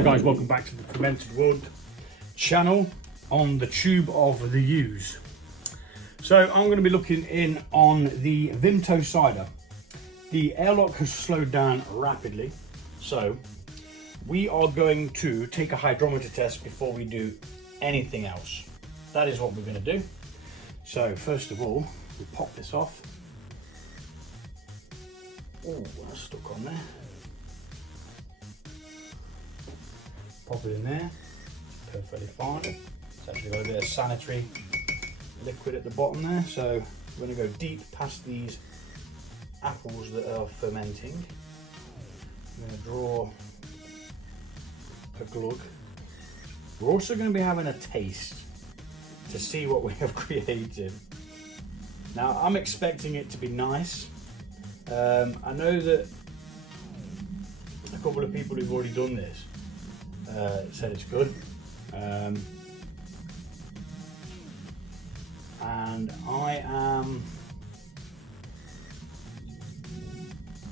Hi guys, welcome back to the Fermented World channel on the tube of the U's. So I'm going to be looking in on the Vimto cider. The airlock has slowed down rapidly, so we are going to take a hydrometer test before we do anything else. That is what we're going to do. So first of all, we pop this off. Oh, that's stuck on there. Pop it in there, perfectly fine. It's actually got a bit of sanitary liquid at the bottom there, so we're going to go deep past these apples that are fermenting. I'm going to draw a glug. We're also going to be having a taste to see what we have created. Now I'm expecting it to be nice. I know that a couple of people who've already done this said it's good, and I am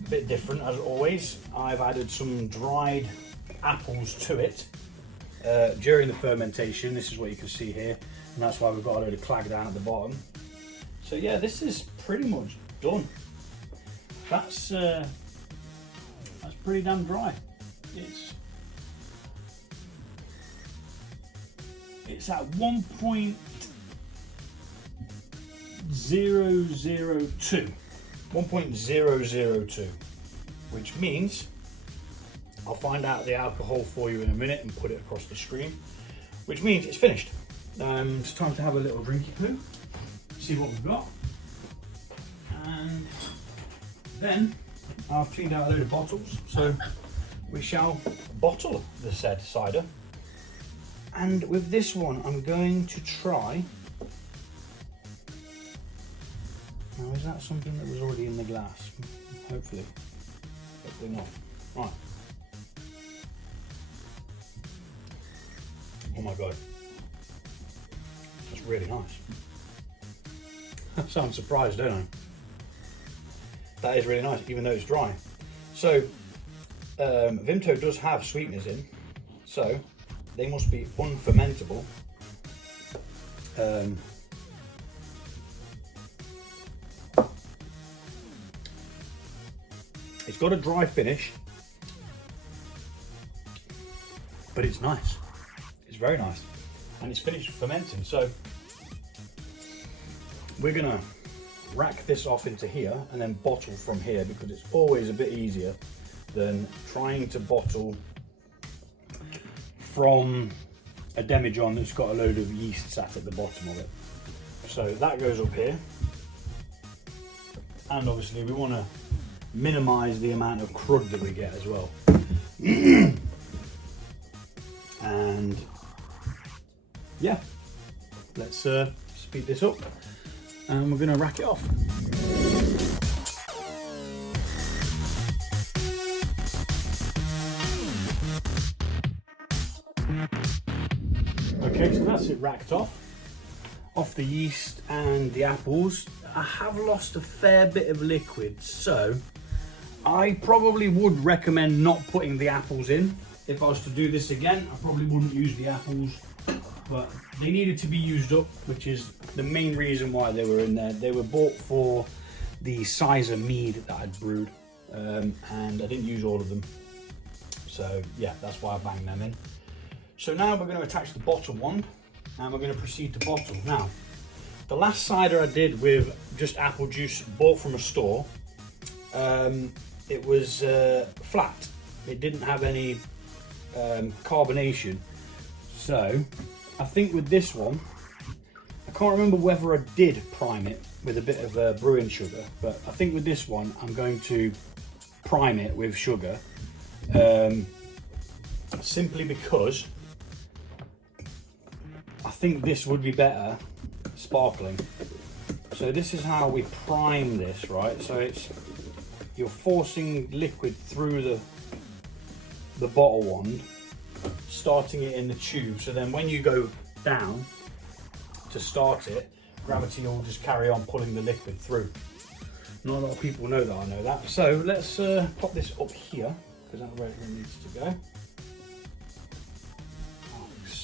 a bit different as always. I've added some dried apples to it during the fermentation. This is what you can see here, and that's why we've got a load of clag down at the bottom. So yeah, this is pretty much done. That's pretty damn dry. It's at 1.002, which means I'll find out the alcohol for you in a minute and put it across the screen, which means it's finished. It's time to have a little drinky poo, see what we've got, and then I've cleaned out a load of bottles, so we shall bottle the said cider. And with this one, I'm going to try. Now, is that something that was already in the glass? Hopefully not. Right. Oh my God. That's really nice. So I'm surprised, don't I? That is really nice, even though it's dry. So, Vimto does have sweeteners in, so they must be unfermentable. It's got a dry finish, but it's nice. It's very nice, and it's finished fermenting. So we're gonna rack this off into here and then bottle from here, because it's always a bit easier than trying to bottle from a demijohn that's got a load of yeast sat at the bottom of it. So that goes up here, and obviously we want to minimize the amount of crud that we get as well. And yeah, let's speed this up, and we're going to rack it off. Okay, so that's it racked off the yeast and the apples. I have lost a fair bit of liquid, so I probably would recommend not putting the apples in. If I was to do this again, I probably wouldn't use the apples, but they needed to be used up, which is the main reason why they were in there. They were bought for the cider mead that I'd brewed, and I didn't use all of them. So yeah, that's why I banged them in. So now we're going to attach the bottle wand, and we're going to proceed to bottle. Now, the last cider I did with just apple juice bought from a store, it was flat. It didn't have any carbonation. So I think with this one, I can't remember whether I did prime it with a bit of brewing sugar, but I think with this one I'm going to prime it with sugar, simply because I think this would be better sparkling. So this is how we prime this, right? So you're forcing liquid through the bottle wand, starting it in the tube, so then when you go down to start it, gravity will just carry on pulling the liquid through. Not a lot of people know that I know that. So let's pop this up here, because that's where it needs to go.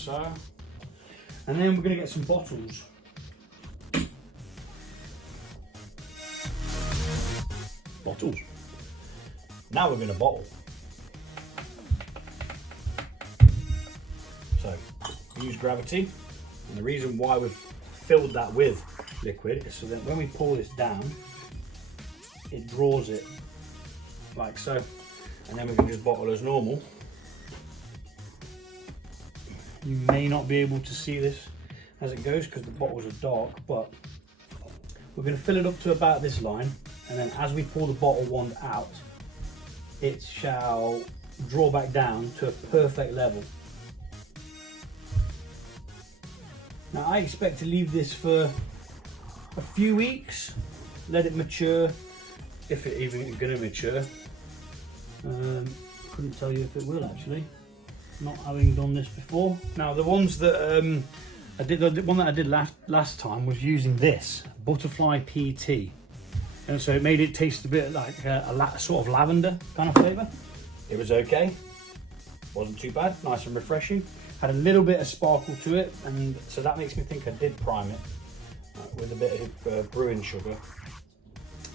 so. And then we're going to get some bottles. Bottles. Now we're going to bottle. So, use gravity. And the reason why we've filled that with liquid is so that when we pour this down, it draws it like so. And then we can just bottle as normal. You may not be able to see this as it goes because the bottles are dark, but we're going to fill it up to about this line, and then as we pour the bottle wand out, it shall draw back down to a perfect level. Now I expect to leave this for a few weeks, let it mature, if it even is going to mature. Couldn't tell you if it will actually, not having done this before. Now the ones that the one that I did last time was using this butterfly PT, and so it made it taste a bit like a sort of lavender kind of flavour. It was okay, wasn't too bad, nice and refreshing. Had a little bit of sparkle to it, and so that makes me think I did prime it with a bit of brewing sugar,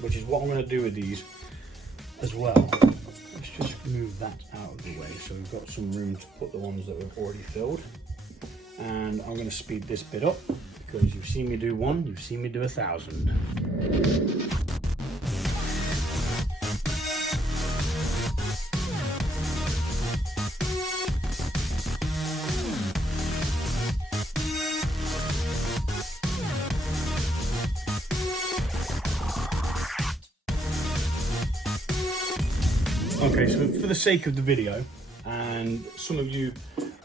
which is what I'm going to do with these as well. Let's just move that out of the way so we've got some room to put the ones that we've already filled. And I'm going to speed this bit up because you've seen me do one, you've seen me do 1,000. Okay, so for the sake of the video, and some of you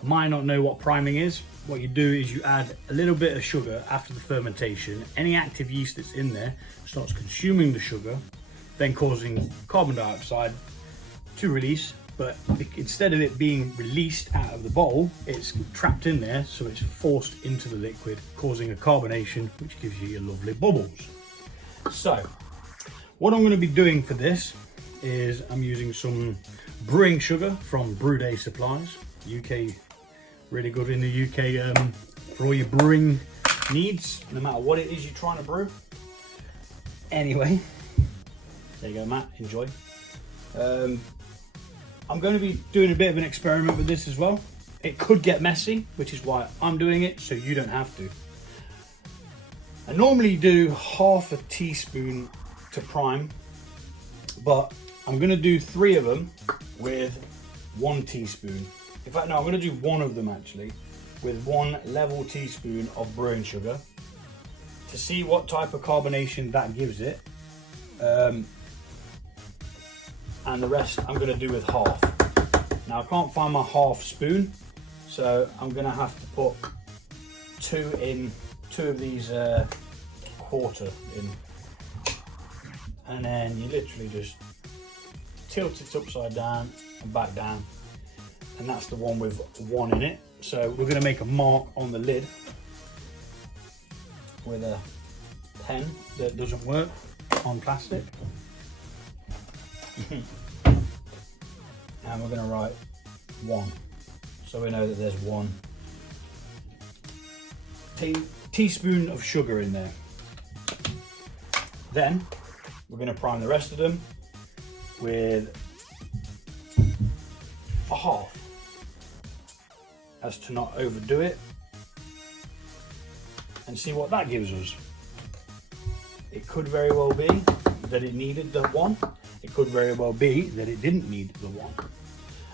might not know what priming is, what you do is you add a little bit of sugar after the fermentation. Any active yeast that's in there starts consuming the sugar, then causing carbon dioxide to release, but instead of it being released out of the bottle, it's trapped in there, so it's forced into the liquid, causing a carbonation, which gives you your lovely bubbles. So, what I'm going to be doing for this is I'm using some brewing sugar from Brew Day Supplies, UK, really good in the UK for all your brewing needs, no matter what it is you're trying to brew. Anyway, there you go, Matt, enjoy. I'm going to be doing a bit of an experiment with this as well. It could get messy, which is why I'm doing it, so you don't have to. I normally do half a teaspoon to prime, but I'm going to do 3 of them with 1 teaspoon. In fact, no, I'm going to do 1 of them actually with 1 level teaspoon of brewing sugar to see what type of carbonation that gives it. And the rest I'm going to do with half. Now I can't find my half spoon, so I'm going to have to put 2 of these quarter in. And then you literally just tilt it upside down and back down, and that's the one with 1 in it. So we're going to make a mark on the lid with a pen that doesn't work on plastic. And we're going to write 1, so we know that there's 1 teaspoon of sugar in there. Then we're going to prime the rest of them with a half, as to not overdo it, and see what that gives us. It could very well be that it needed the 1. It could very well be that it didn't need the 1.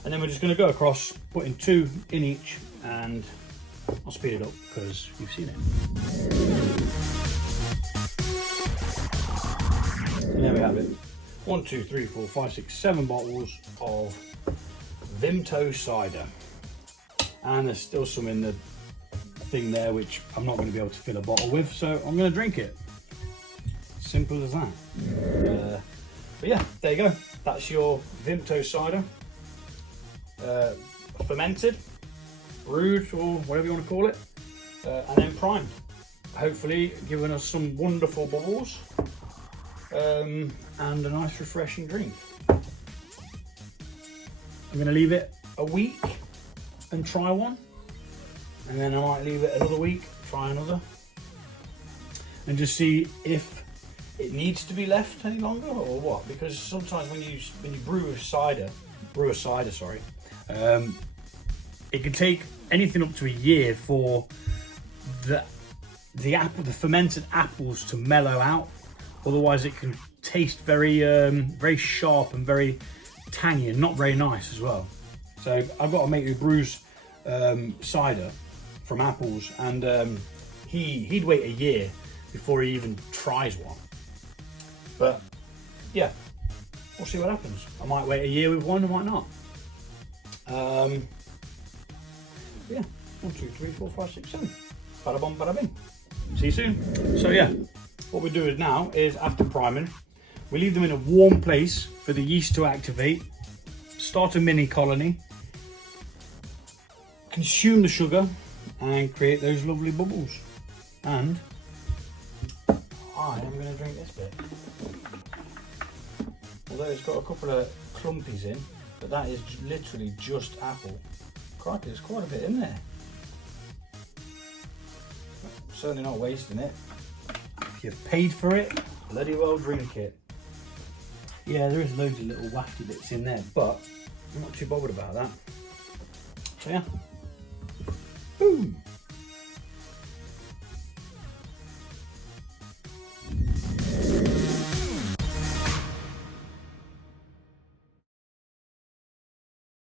And then we're just going to go across, putting 2 in each, and I'll speed it up because you've seen it. And there we have it. 1, 2, 3, 4, 5, 6, 7 bottles of Vimto cider. And there's still some in the thing there which I'm not going to be able to fill a bottle with, so I'm going to drink it. Simple as that. But yeah, there you go. That's your Vimto cider. Fermented, brewed, or whatever you want to call it. And then primed. Hopefully giving us some wonderful bubbles. And a nice refreshing drink. I'm going to leave it a week and try one, and then I might leave it another week, try another, and just see if it needs to be left any longer or what. Because sometimes when you brew a cider, sorry, it can take anything up to a year for the fermented apples to mellow out. Otherwise, it can taste very very sharp and very tangy and not very nice as well. So I've got a mate who brews cider from apples, and he'd wait a year before he even tries one. But yeah, we'll see what happens. I might wait a year with one, I might not. Yeah, 1, 2, 3, 4, 5, 6, 7. Bada bum, bada bing. See you soon. So yeah, what we do is now is after priming, we leave them in a warm place for the yeast to activate, start a mini colony, consume the sugar, and create those lovely bubbles. And I am going to drink this bit. Although it's got a couple of clumpies in, but that is literally just apple. Crikey, there's quite a bit in there. Certainly not wasting it. If you've paid for it, bloody well drink it. Yeah, there is loads of little wafty bits in there, but I'm not too bothered about that. So yeah. Boom.